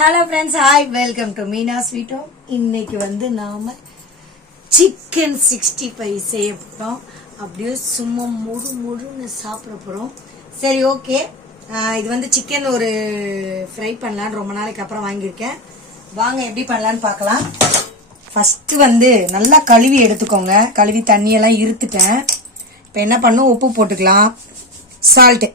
Hello friends, hi, welcome to Meena sweet home. இன்னைக்கு வந்து நாம சிக்கன் 65 செய்ய போகிறோம். அப்படியே சும்மா முழுன்னு சாப்பிட போகிறோம். சரி, ஓகே. இது வந்து சிக்கன் ஒரு ஃப்ரை பண்ணலான்னு ரொம்ப நாளைக்கு அப்புறம் வாங்கியிருக்கேன். வாங்க எப்படி பண்ணலான்னு பார்க்கலாம். ஃபஸ்ட்டு வந்து நல்லா கழுவி எடுத்துக்கோங்க. கழுவி தண்ணியெல்லாம் இருத்துட்டேன். இப்போ என்ன பண்ணும், உப்பு போட்டுக்கலாம், சால்ட்டு.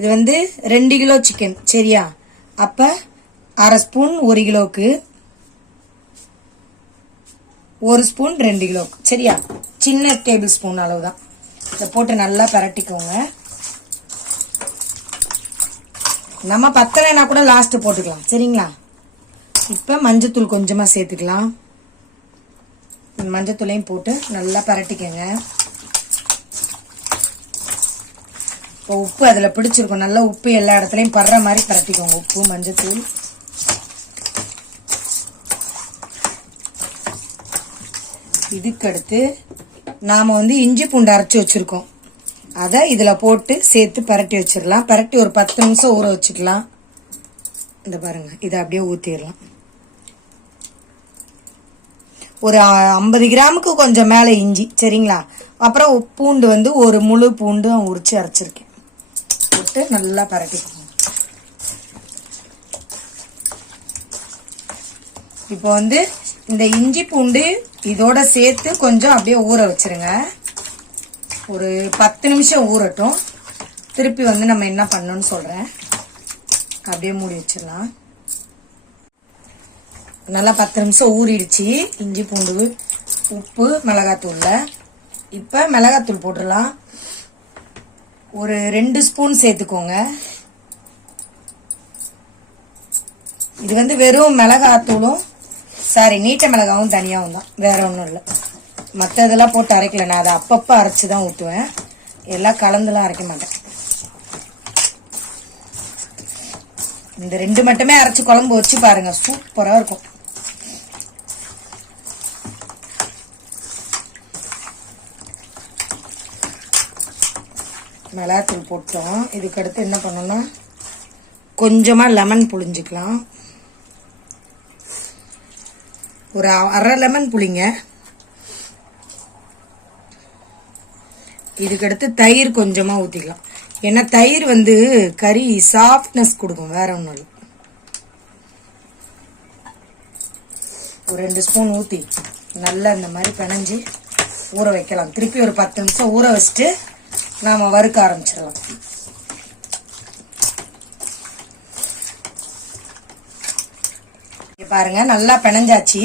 இது வந்து 2 கிலோ சிக்கன், சரியா? அப்போ அரை ஸ்பூன் 1 கிலோவுக்கு, 1 ஸ்பூன் 2 கிலோவுக்கு, சரியா? சின்ன டேபிள் ஸ்பூன் அளவு தான். இதை போட்டு நல்லா பரட்டிக்கோங்க. நம்ம பத்தலைனா கூட லாஸ்ட் போட்டுக்கலாம், சரிங்களா? இப்போ மஞ்சத்தூள் கொஞ்சமாக சேர்த்துக்கலாம். மஞ்சத்தூளையும் போட்டு நல்லா பரட்டிக்கோங்க. இப்போ உப்பு அதில் பிடிச்சிருக்கும். நல்லா உப்பு எல்லா இடத்துலையும் படுற மாதிரி பரட்டிக்கோங்க. உப்பு, மஞ்சத்தூள். இதுக்கடுத்து நாம் வந்து இஞ்சி பூண்டு அரைச்சி வச்சுருக்கோம். அதை இதில் போட்டு சேர்த்து பரட்டி வச்சிடலாம். பரட்டி ஒரு 10 நிமிஷம் ஊற வச்சுக்கலாம். இந்த பாருங்கள், இதை அப்படியே ஊற்றிடலாம். ஒரு 50 கிராமுக்கு கொஞ்சம் மேலே இஞ்சி, சரிங்களா? அப்புறம் பூண்டு வந்து ஒரு முழு பூண்டும் உரிச்சு அரைச்சிருக்கேன். போட்டு நல்லா பரட்டிக்கணும். இப்போ வந்து இந்த இஞ்சி பூண்டு இதோட சேர்த்து கொஞ்சம் அப்படியே ஊற வச்சிருங்க. ஒரு 10 நிமிஷம் ஊறட்டும். திருப்பி வந்து நம்ம என்ன பண்ணணும்னு சொல்கிறேன். அப்படியே மூடி வச்சிடலாம். நல்லா 10 நிமிஷம் ஊறிடுச்சு. இஞ்சி பூண்டு, உப்பு, மிளகாத்தூளில். இப்போ மிளகாத்தூள் போட்டுடலாம். ஒரு 2 ஸ்பூன் சேர்த்துக்கோங்க. இது வந்து வெறும் மிளகாத்தூளும் நீட்ட மிளகாவும் தனியாகவும் தான், வேற ஒன்றும் இல்லை. மற்ற இதெல்லாம் போட்டு அரைக்கல. நான் அதை அப்பப்போ அரைச்சி தான் ஊற்றுவேன். எல்லாம் கலந்துலாம் அரைக்க மாட்டேன். இந்த 2 மட்டுமே அரைச்சி குழம்பு வச்சு பாருங்க, சூப்பராக இருக்கும். மிளகாத்தூள் போட்டோம். இதுக்கடுத்து என்ன பண்ணணும்னா கொஞ்சமாக லெமன் புழிஞ்சிக்கலாம். ஒரு அரை லெமன் புளிங்க. இதுக்கடுத்து தயிர் கொஞ்சமாக ஊற்றிக்கலாம். ஏன்னா தயிர் வந்து கறி சாஃப்ட்னஸ் கொடுக்கும், வேற ஒன்றும் இல்லை. ஒரு 2 ஸ்பூன் ஊற்றி நல்லா இந்த மாதிரி பிணைஞ்சி ஊற வைக்கலாம். திருப்பி ஒரு 10 நிமிஷம் ஊற வச்சுட்டு நாம வறுக்க ஆரம்பிச்சிடலாம். பாருங்க, நல்லா பிணைஞ்சாச்சு.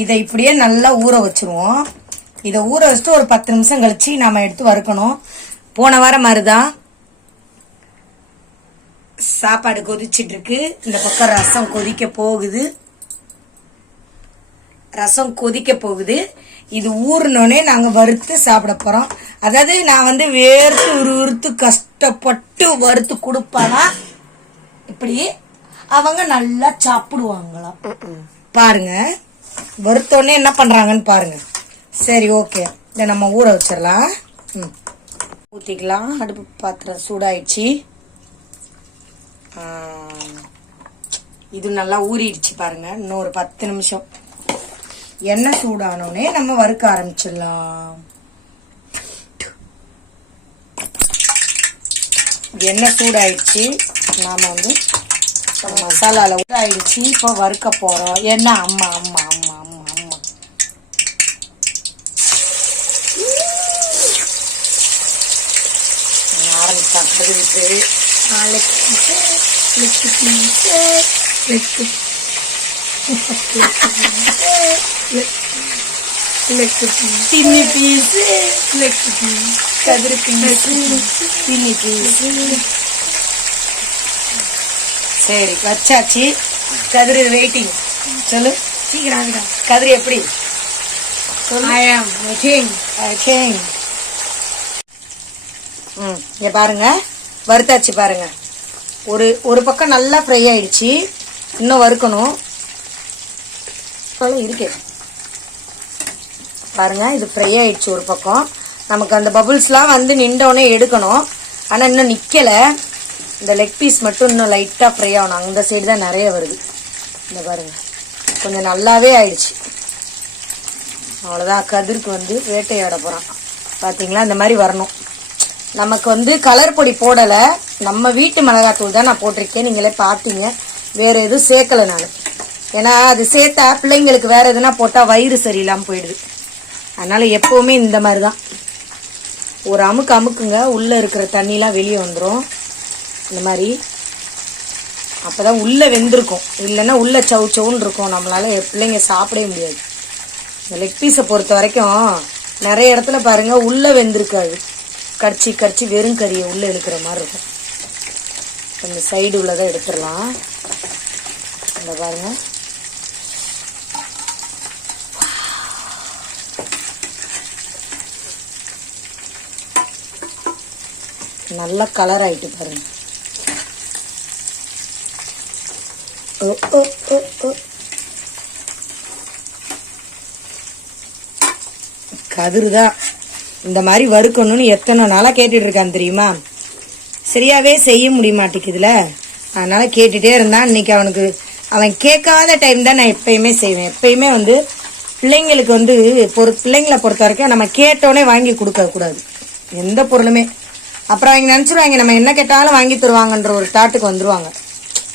இதை இப்படியே நல்லா ஊற வச்சிருவோம். இதை ஊற வச்சுட்டு ஒரு 10 நிமிஷம் கழிச்சு நாம எடுத்து வறுக்கணும். போன வாரம் மாதிரிதான் சாப்பாடு கொதிச்சிட்டு இருக்கு. இந்த பக்கம் ரசம் கொதிக்க போகுது. இது ஊறினோடனே நாங்க வறுத்து சாப்பிட போறோம். அதாவது நான் வந்து வேர்த்து கஷ்டப்பட்டு வறுத்து கொடுப்பானா, இப்படி அவங்க நல்லா சாப்பிடுவாங்களாம். பாருங்க, வறுத்தோடனே என்ன பண்றாங்கன்னு பாருங்க. சரி, ஓகே. இதை நம்ம ஊற வச்சிடலாம். ஊத்திக்கலாம். அடுப்பு பாத்திரம் சூடாயிடுச்சு. இது நல்லா ஊறிடுச்சு பாருங்க. இன்னும் ஒரு 10 நிமிஷம் எண்ணெய் சூடானோடனே நம்ம வறுக்க ஆரம்பிச்சிடலாம். எண்ணெய் சூடாயிடுச்சு. நாம வந்து மசாலால ஆயிடுச்சு. இப்போ வறுக்க போறோம். என்ன அம்மா அம்மா அம்மா அம்மா அம்மா ஆரம்பிச்சு தின்னி பீஸ், கதிரி பீஸ், தின்னி பீஸ். சரி, வச்சாச்சு. கதிரி வெயிட்டிங். சொல்லு சீக்கிரம். கதிரி எப்படி? இங்க பாருங்க, வறுத்தாச்சு பாருங்க. ஒரு பக்கம் நல்லா ஃப்ரை ஆயிடுச்சு. இன்னும் வறுக்கணும். இருக்கு பாருங்க, இது ஃப்ரை ஆயிடுச்சு. ஒரு பக்கம் நமக்கு அந்த பபுள்ஸ்லாம் வந்து நின்றோடனே எடுக்கணும். ஆனால் இன்னும் நிற்கலை. இந்த லெக் பீஸ் மட்டும் இன்னும் லைட்டாக ஃப்ரை ஆகணும். அந்த சைடு தான் நிறைய வருது. இந்த பாருங்க கொஞ்சம் நல்லாவே ஆயிடுச்சு. அவ்வளோதான். கதிருக்கு வந்து வேட்டையாட போகிறான். பார்த்தீங்களா இந்த மாதிரி வரணும். நமக்கு வந்து கலர் பொடி போடலை, நம்ம வீட்டு மிளகாத்தூள் தான் நான் போட்டிருக்கேன். நீங்களே பார்த்தீங்க, வேறு எதுவும் சேர்க்கலை நான். ஏன்னா அது சேர்த்தா பிள்ளைங்களுக்கு வேறு எதுனா போட்டால் வயிறு சரியில்லாமல் போயிடுது. அதனால் எப்போவுமே இந்த மாதிரி தான் ஒரு அமுக்குங்க, உள்ளே இருக்கிற தண்ணிலாம் வெளியே வந்துடும். இந்த மாதிரி அப்போ தான் உள்ளே வெந்திருக்கும். இல்லைன்னா உள்ளே சவுன்னு இருக்கும். நம்மளால பிள்ளைங்க சாப்பிடவே முடியாது. இந்த லெக் பீஸை பொறுத்த வரைக்கும் நிறைய இடத்துல பாருங்கள் உள்ளே வெந்திருக்காது. கடிச்சு வெறும் கறியை உள்ளே இழுக்கிற மாதிரி இருக்கும். இந்த சைடு உள்ளதை எடுத்துடலாம். இந்த பாருங்க நல்ல கலர் ஆயிட்டு பாருங்க. கதிர்தான் இந்த மாதிரி வறுக்கணும்னு எத்தனை நாளா கேட்டுட்டு இருக்கான்னு தெரியுமா? சரியாவே செய்ய முடிய மாட்டேங்குதுல. அதனால கேட்டுட்டே இருந்தான். இன்னைக்கு அவன் கேட்காத டைம் தான் நான் எப்பயுமே செய்வேன். எப்பயுமே வந்து பிள்ளைங்களுக்கு வந்து பிள்ளைங்களை பொறுத்த வரைக்கும் நம்ம கேட்டோடனே வாங்கி கொடுக்க கூடாது எந்த பொருளுமே. அப்புறம் அவங்க நினச்சிருவாங்க நம்ம என்ன கேட்டாலும் வாங்கி தருவாங்கன்ற ஒரு தாட்டுக்கு வந்துருவாங்க.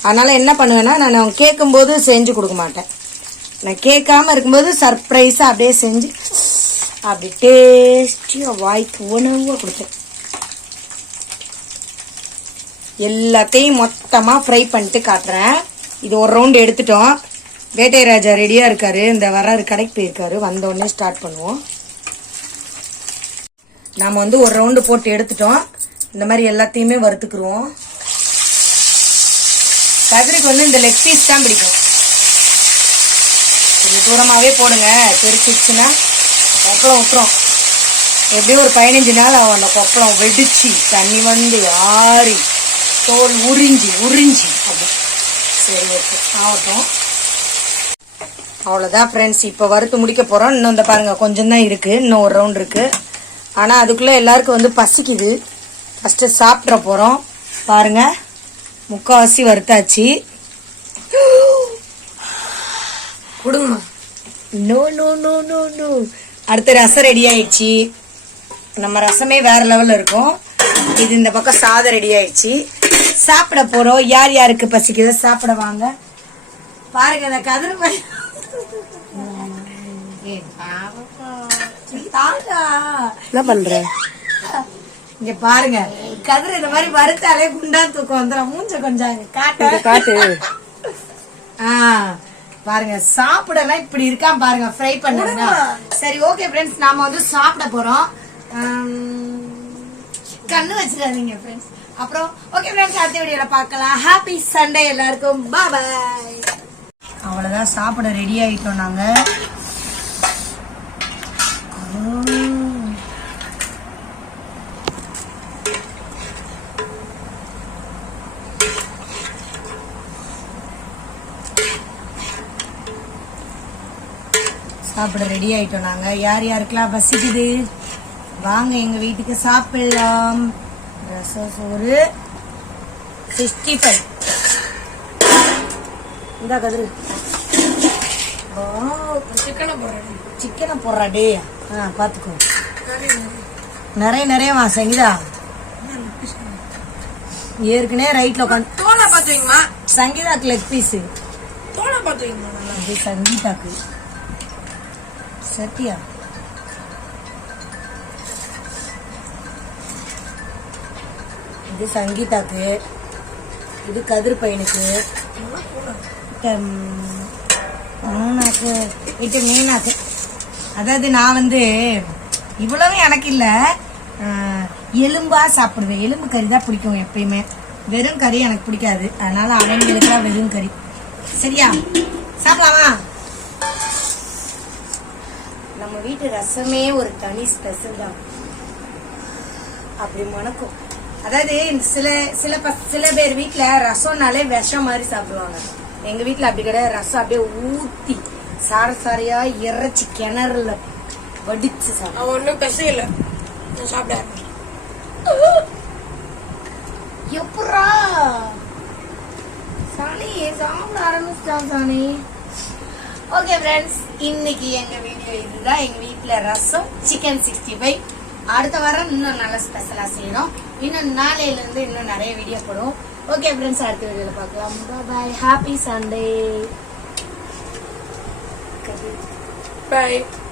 அதனால என்ன பண்ணுவேன்னா, நான் அவங்க கேட்கும்போது செஞ்சு கொடுக்க மாட்டேன். நான் கேட்காம இருக்கும்போது சர்ப்ரைஸாக அப்படியே செஞ்சு அப்படி டேஸ்டியாக வாய்க்கு உணவாக கொடுத்தேன். எல்லாத்தையும் மொத்தமாக ஃப்ரை பண்ணிட்டு காட்டுறேன். இது ஒரு ரவுண்டு எடுத்துட்டோம். வேட்டை ராஜா ரெடியாக இருக்காரு. இந்த வராரு, கடைக்கு போயிருக்காரு. வந்தோடனே ஸ்டார்ட் பண்ணுவோம். நாம் வந்து ஒரு ரவுண்டு போட்டு எடுத்துட்டோம். இந்த மாதிரி எல்லாத்தையுமே வறுத்துக்குருவோம். கதிருக்கு வந்து இந்த லெக் பீஸ் தான் பிடிக்கும். கொஞ்சம் தூரமாகவே போடுங்க, தெரிச்சிடுச்சுன்னா கொப்பளம் விட்டுரும். எப்படியும் ஒரு 15 நாள் ஆகும் அந்த கொப்பளம் வெடிச்சு தண்ணி வந்து ஆறி தோல் உறிஞ்சி அப்படி. சரி ஓகே ஆகட்டும். அவ்வளோதான் ஃப்ரெண்ட்ஸ், இப்போ வறுத்து முடிக்க போகிறோம். இன்னும் இந்த பாருங்கள் கொஞ்சம் தான் இருக்குது, இன்னும் ஒரு ரவுண்ட் இருக்குது. ஆனால் அதுக்குள்ளே எல்லாருக்கும் வந்து பசிக்குது. ஃபஸ்ட்டு சாப்பிட்ற போகிறோம். பாருங்கள் முக்கால்வாசி வறுத்தாச்சு. கொடுங்க. No no no no no. அடுத்த ரசம் ரெடி ஆயிடுச்சு. நம்ம ரசமே வேற லெவலில் இருக்கும். இது இந்த பக்கம் சாதம் ரெடி ஆயிடுச்சு. சாப்பிட போகிறோம். யார் யாருக்கு பசிக்குதோ சாப்பிட வாங்க. பாருங்க இந்த கதிர் என்ன பண்ற இங்க பாருங்க. கதிர் இந்த மாதிரி வறுத்தாலே குண்டா தூக்கம் வந்துடும். மூஞ்ச கொஞ்சம் காட்டு. பாருங்க சாப்பிடலாம் இப்படி இருக்கா பாருங்க. ஃப்ரை பண்ணுங்க. சரி ஓகே ஃப்ரெண்ட்ஸ், நாம வந்து சாப்பிட போறோம். கண்ணு வச்சிடாதீங்க ஃப்ரெண்ட்ஸ். அப்புறம் ஓகே ஃப்ரெண்ட்ஸ், அடுத்த வீடியோல பார்க்கலாம். ஹாப்பி சண்டே எல்லாருக்கும். பாய். அவ்வளவுதான், சாப்பிட ரெடி ஆயிட்டோம் நாங்க. சாப்பிட ரெடி ஆயிட்டோம் நாங்க. யார் யாருக்கெல்லாம் பசிக்குது வாங்க எங்க வீட்டுக்கு சாப்பிடலாம். ரசம் சோறு 65. இந்த கதிரு சிக்கனை போடுறாடே. பாத்துக்கோ. நிறைய வா சங்கீதா. ஏற்கனவே ரைட்ல உட்காந்து சங்கீதாக்கு லெக் பீஸ். சங்கீதாக்கு சத்தியா. இது சங்கீதாக்கு, இது கதிர் பையனுக்கு, இது மீனாக்கு. அதாவது நான் வந்து இவ்வளவு எனக்கு இல்ல, எலும்பா சாப்பிடுவேன். எலும்பு கறி தான் பிடிக்கும் எப்பயுமே. வெறும் கறி எனக்கு பிடிக்காது. அதனால அவங்களுக்குலாம் வெறும் கறி. சரியா, சாப்பிடலாமா? நம்ம வீட்டு ரசமே ஒரு தனி ஸ்பெஷல் தான். அப்படி மணக்கும். அதாவது சில பேர் வீட்டுல ரசம்னாலே விஷம் மாதிரி சாப்பிடுவாங்க. எங்க வீட்டுல அப்படி கிடையாது. ரசம் அப்படியே ஊத்தி சாரையா இறைச்சி கிணறுல வடிச்சு சாப்பிடும். ஒன்னும் பெசையில சாப்பிட எப்படா சாணி சாப்பிட ஆரம்பிச்சிட்டான் சாணி. ஓகே ஃப்ரெண்ட்ஸ், இன்னைக்கு எங்க வீடியோ இதுதான். எங்க வீட்டுல ரசம், சிக்கன் 65. அடுத்த வாரம் இன்னும் நல்ல ஸ்பெஷலா செய்யணும். இன்னும் நாளையில இருந்து இன்னும் நிறைய வீடியோ போடுவோம். ஓகே ஃப்ரெண்ட்ஸ், அடுத்த வீடியோல பார்க்கலாம். பாய். Happy Sunday. Bye.